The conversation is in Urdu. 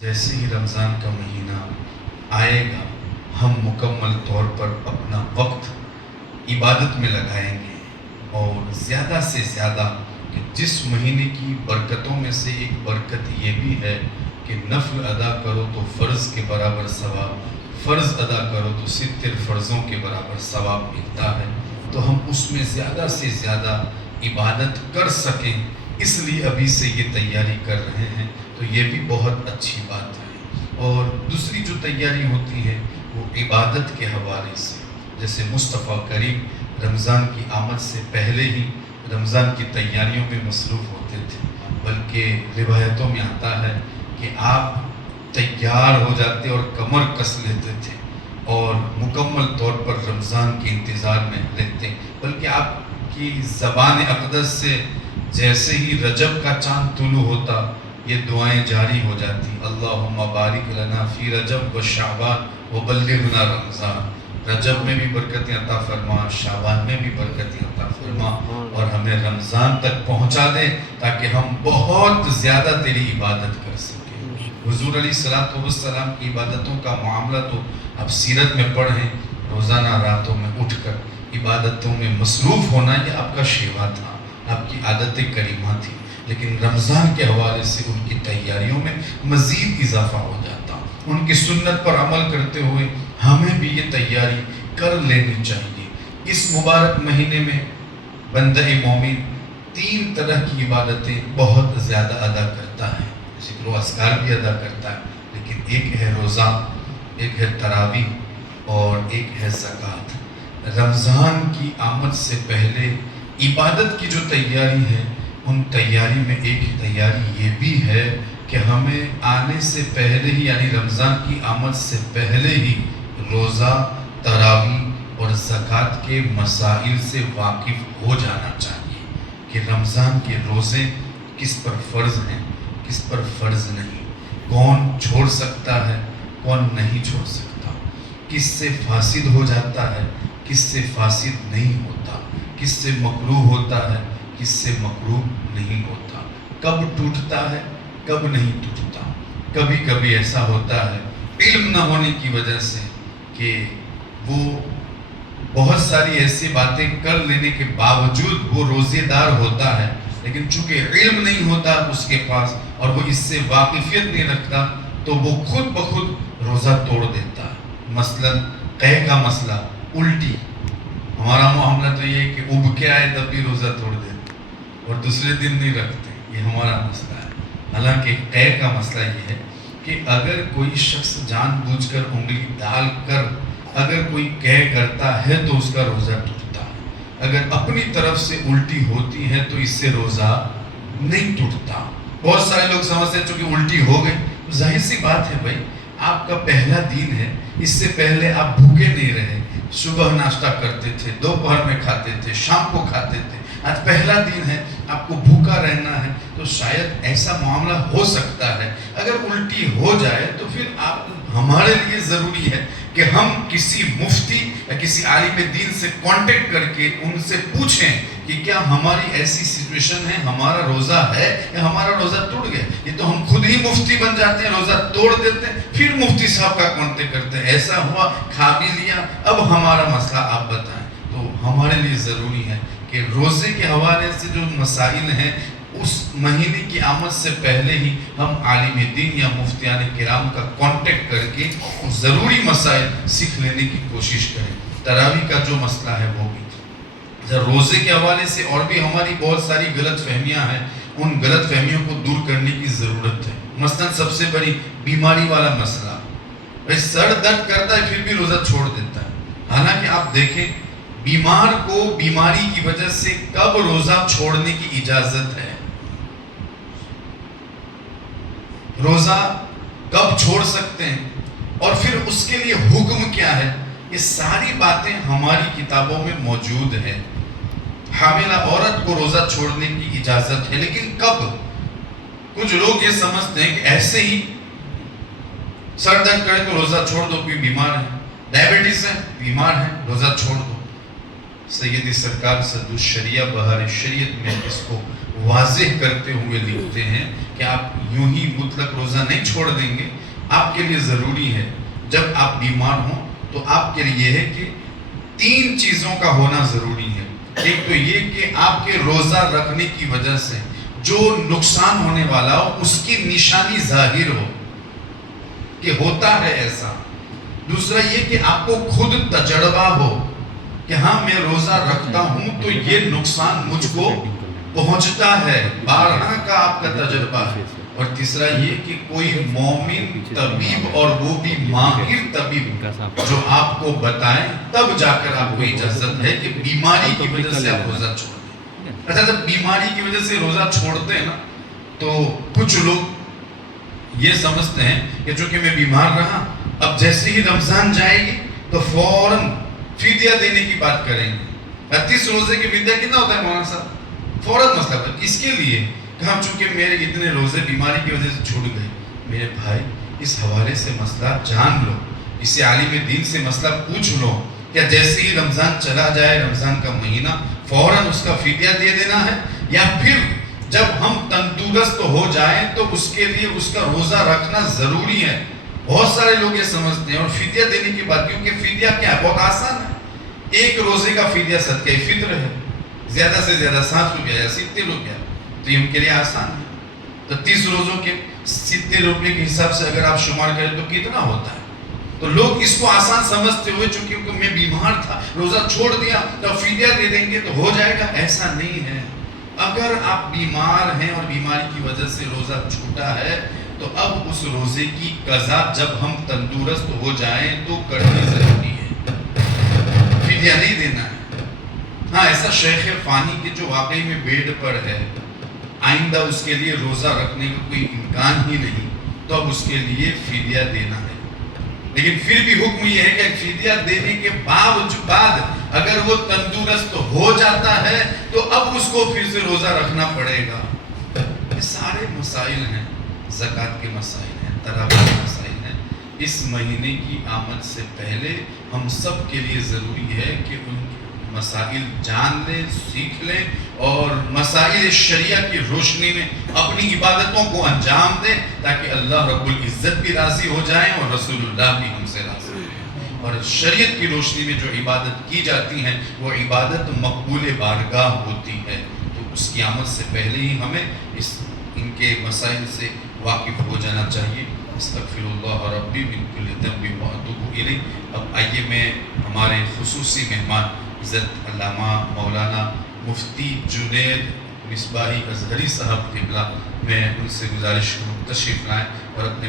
جیسے ہی رمضان کا مہینہ آئے گا ہم مکمل طور پر اپنا وقت عبادت میں لگائیں گے، اور زیادہ سے زیادہ کہ جس مہینے کی برکتوں میں سے ایک برکت یہ بھی ہے کہ نفل ادا کرو تو فرض کے برابر ثواب، فرض ادا کرو تو 70 فرضوں کے برابر ثواب ملتا ہے، تو ہم اس میں زیادہ سے زیادہ عبادت کر سکیں، اس لیے ابھی سے یہ تیاری کر رہے ہیں، تو یہ بھی بہت اچھی بات ہے۔ اور دوسری جو تیاری ہوتی ہے وہ عبادت کے حوالے سے، جیسے مصطفیٰ کریم رمضان کی آمد سے پہلے ہی رمضان کی تیاریوں میں مصروف ہوتے تھے، بلکہ روایتوں میں آتا ہے کہ آپ تیار ہو جاتے اور کمر کس لیتے تھے اور مکمل طور پر رمضان کے انتظار میں رہتے، بلکہ آپ کی زبان اقدس سے جیسے ہی رجب کا چاند طلوع ہوتا یہ دعائیں جاری ہو جاتی، اللہم بارک لنا فی رجب و شعبان و بلغنا رمضان، رجب میں بھی برکتیں عطا فرما، شعبان میں بھی برکتیں عطا فرما، اور ہمیں رمضان تک پہنچا دے تاکہ ہم بہت زیادہ تیری عبادت کر سکیں۔ حضور علیہ السلام کی عبادتوں کا معاملہ تو اب سیرت میں پڑھیں، روزانہ راتوں میں اٹھ کر عبادتوں میں مصروف ہونا یہ آپ کا شیوا تھا، آپ کی عادت کریمہ تھی، لیکن رمضان کے حوالے سے ان کی تیاریوں میں مزید اضافہ ہو جاتا، ان کی سنت پر عمل کرتے ہوئے ہمیں بھی یہ تیاری کر لینی چاہیے۔ اس مبارک مہینے میں بندہ مومن 3 طرح کی عبادتیں بہت زیادہ ادا کرتا ہے، ذکر و اذکار بھی ادا کرتا ہے، لیکن ایک ہے روزہ، ایک ہے تراویح اور ایک ہے زکوٰۃ۔ رمضان کی آمد سے پہلے عبادت کی جو تیاری ہے، ان تیاری میں ایک تیاری یہ بھی ہے کہ ہمیں آنے سے پہلے ہی یعنی رمضان کی آمد سے پہلے ہی روزہ، تراویح اور زکوٰۃ کے مسائل سے واقف ہو جانا چاہیے کہ رمضان کے روزے کس پر فرض ہیں، کس پر فرض نہیں، کون چھوڑ سکتا ہے، کون نہیں چھوڑ سکتا، کس سے فاسد ہو جاتا ہے، کس سے فاسد نہیں ہوتا، کس سے مکروہ ہوتا ہے، کس سے مکروہ نہیں ہوتا، کب ٹوٹتا ہے، کب نہیں ٹوٹتا۔ کبھی کبھی ایسا ہوتا ہے علم نہ ہونے کی وجہ سے کہ وہ بہت ساری ایسی باتیں کر لینے کے باوجود وہ روزے دار ہوتا ہے، لیکن چونکہ علم نہیں ہوتا اس کے پاس اور وہ اس سے واقفیت نہیں رکھتا تو وہ خود بخود روزہ توڑ دیتا ہے۔ مثلا قے کا مسئلہ، الٹی، ہمارا معاملہ تو یہ ہے کہ اب کے آئے تب بھی روزہ توڑ دیتے اور دوسرے دن نہیں رکھتے، یہ ہمارا مسئلہ ہے۔ حالانکہ قے کا مسئلہ یہ ہے کہ اگر کوئی شخص جان بوجھ کر انگلی ڈال کر اگر کوئی قے کرتا ہے تو اس کا روزہ ٹوٹتا ہے، اگر اپنی طرف سے الٹی ہوتی ہے تو اس سے روزہ نہیں ٹوٹتا۔ بہت سارے لوگ سمجھتے ہیں چونکہ الٹی ہو گئی، ظاہر سی بات ہے بھائی، آپ کا پہلا دن ہے، اس سے پہلے آپ بھوکے نہیں رہے، صبح ناشتہ کرتے تھے، دوپہر میں کھاتے تھے، شام کو کھاتے تھے، آج پہلا دن ہے، آپ کو بھوکا رہنا ہے، تو شاید ایسا معاملہ ہو سکتا ہے۔ اگر الٹی ہو جائے تو پھر آپ ہمارے لیے ضروری ہے کہ ہم کسی مفتی یا کسی عالم دین سے کانٹیکٹ کر کے ان سے پوچھیں کہ کیا ہماری ایسی سچویشن ہے، ہمارا روزہ ہے یا ہمارا روزہ ٹوٹ گیا۔ یہ تو ہم خود ہی مفتی بن جاتے ہیں، روزہ توڑ دیتے ہیں، پھر مفتی صاحب کا کانٹیکٹ کرتے ہیں، ایسا ہوا، کھا بھی لیا، اب ہمارا مسئلہ آپ بتائیں۔ تو ہمارے لیے ضروری ہے کہ روزے کے حوالے سے جو مسائل ہیں اس مہینے کی آمد سے پہلے ہی ہم عالم دین یا مفتیان کرام کا کانٹیکٹ کر کے ضروری مسائل سیکھ لینے کی کوشش کریں۔ تراویح کا جو مسئلہ ہے وہ بھی روزے کے حوالے سے اور بھی ہماری بہت ساری غلط فہمیاں ہیں، ان غلط فہمیوں کو دور کرنے کی ضرورت ہے۔ مثلا سب سے بڑی بیماری والا مسئلہ، بھائی سر درد کرتا ہے پھر بھی روزہ چھوڑ دیتا ہے، حالانکہ آپ دیکھیں بیمار کو بیماری کی وجہ سے کب روزہ چھوڑنے کی اجازت ہے، روزہ کب چھوڑ سکتے ہیں اور پھر اس کے لیے حکم کیا ہے، یہ ساری باتیں ہماری کتابوں میں موجود ہیں۔ حاملہ عورت کو روزہ چھوڑنے کی اجازت ہے، لیکن کب؟ کچھ لوگ یہ سمجھتے ہیں کہ ایسے ہی سر درد کرے تو روزہ چھوڑ دو، کوئی بیمار ہے، ڈائبٹیز ہے، بیمار ہے، روزہ چھوڑ دو۔ سیدی سرکار صدر الشریعہ بہار شریعت میں اس کو واضح کرتے ہوئے لکھتے ہیں کہ آپ یوں ہی مطلق روزہ نہیں چھوڑ دیں گے. آپ کے لیے ضروری ہے جب آپ بیمار ہوں تو آپ کے لیے ہے کہ 3 چیزوں کا ہونا ضروری ہے. ایک تو یہ کہ آپ کے روزہ رکھنے کی وجہ سے جو نقصان ہونے والا ہو اس کی نشانی ظاہر ہو کہ ہوتا ہے ایسا. دوسرا یہ کہ آپ کو خود تجربہ ہو کہ ہاں میں روزہ رکھتا ہوں تو یہ نقصان مجھ کو پہنچتا ہے، بارہا کا آپ کا تجربہ ہے. اور تیسرا یہ کہ کوئی مومن طبیب اور وہ بھی ماہر طبیب جو آپ کو بتائے تب جا کر آپ کو اجازت ہے کہ بیماری کی وجہ سے آپ روزہ چھوڑ دیں. اچھا جب بیماری کی وجہ سے روزہ چھوڑتے ہیں نا تو کچھ لوگ یہ سمجھتے ہیں کہ چونکہ میں بیمار رہا اب جیسے ہی رمضان جائے گی تو فوراً فدیہ دینے کی بات کریں گے. 38 روزے کی فدیہ کتنا ہوتا ہے مولانا صاحب؟ فوراً مسئلہ پر کس کے لیے کہ ہم چونکہ میرے اتنے روزے بیماری کی وجہ سے چھوٹ گئے. میرے بھائی اس حوالے سے مسئلہ جان لو، کسی عالم دین سے مسئلہ پوچھ لو. کیا جیسے ہی رمضان چلا جائے رمضان کا مہینہ فوراً اس کا فدیہ دے دینا ہے، یا پھر جب ہم تندرست ہو جائیں تو اس کے لیے اس کا روزہ رکھنا ضروری ہے؟ بہت سارے لوگ یہ سمجھتے ہیں. اور فدیہ دینے کی بات، کیونکہ فدیہ کیا ہے؟ بہت آسان ہے. ایک روزے کا فدیہ صدقہ فطر ہے، زیادہ سے زیادہ 7 روپیہ یا 70 روپیہ، تو یہ ان کے لیے آسان ہے. تو 30 روزوں کے 70 روپے کے حساب سے اگر آپ شمار کریں تو کتنا ہوتا ہے؟ تو لوگ اس کو آسان سمجھتے ہوئے چونکہ میں بیمار تھا روزہ چھوڑ دیا تو فدیہ دے دیں گے تو ہو جائے گا. ایسا نہیں ہے. اگر آپ بیمار ہیں اور بیماری کی وجہ سے روزہ چھوٹا ہے تو اب اس روزے کی قضا جب ہم تندرست ہو جائیں تو کرنی ضروری ہے، فدیہ نہیں دینا ہے. ہاں ایسا شیخ فانی کے جو واقعی میں بیڈ پر ہے، آئندہ اس کے لیے روزہ رکھنے کا کوئی امکان ہی نہیں، تو اب اس کے لیے فدیہ دینا ہے. لیکن پھر بھی حکم یہ ہے کہ فدیہ دینے کے بعد اگر وہ تندرست ہو جاتا ہے تو اب اس کو پھر سے روزہ رکھنا پڑے گا. یہ سارے مسائل ہیں، زکوٰۃ کے مسائل ہیں، تراویح کے مسائل ہیں. اس مہینے کی آمد سے پہلے ہم سب کے لیے ضروری ہے کہ ان مسائل جان لیں، سیکھ لیں اور مسائل شریعہ کی روشنی میں اپنی عبادتوں کو انجام دیں تاکہ اللہ رب العزت بھی راضی ہو جائیں اور رسول اللہ بھی ہم سے راضی ہو. اور شریعت کی روشنی میں جو عبادت کی جاتی ہیں وہ عبادت مقبول بارگاہ ہوتی ہے. تو اس کی آمد سے پہلے ہی ہمیں ان کے مسائل سے واقف ہو جانا چاہیے. استغفر اللہ ربی من کل ذنب واتوب الیہ. اب آئیے میں ہمارے خصوصی مہمان عزت علامہ مولانا مفتی جنید مصباحی ازہری صاحب قبلہ، میں ان سے گزارش کروں تشریف لائیں اور اپنے